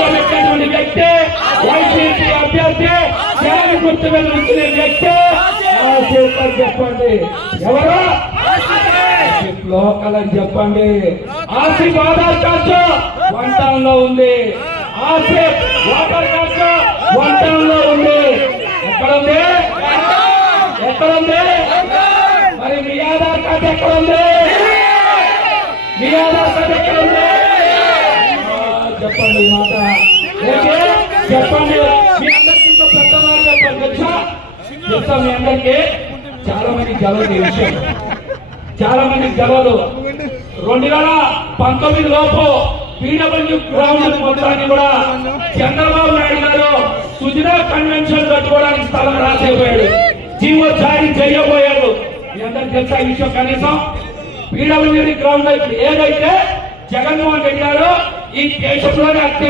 కూర్చోబెట్టినటువంటి వ్యక్తి, వైసీపీ అభ్యర్థి, జగన్ గుర్తు మీద ఉంచిన వ్యక్తి. చెప్పండి ఎవరు లోకల్ అని చెప్పండి. ఆసిఫ్ ఆధార్ కార్డు వంటంలో ఉంది, ఆసిఫ్ ఓటర్ కార్డు వంటంలో ఉంది. ఎక్కడుంది? ఎక్కడుంది? మరి మీ ఆధార్ కార్డు ఎక్కడుంది? మీ ఆధార్ కార్డు ఎక్కడుంది? చెప్పండి మాట చెప్పండి. మీ అందరికీ ఇంకో పెద్ద మాట చెప్పండి. చెప్తా మీ అందరికీ. చాలా మంది గెలవదు ఈ విషయం, చాలా మంది గెలవదు. 2019 లోపు పీడబ్ల్యూ గ్రౌండ్ మొత్తాన్ని కూడా చంద్రబాబు నాయుడు గారు సుజనా కన్వెన్షన్ కట్టుకోవడానికి స్థలం రాసేపోయాడు, జీవో జారీ చేయబోయాడు. మీ అందరికి తెలుసా ఈ విషయం? కనీసం పీడబ్ల్యూ గ్రౌండ్ ఏదైతే జగన్మోహన్ రెడ్డి గారు ఈ దేశంలోనే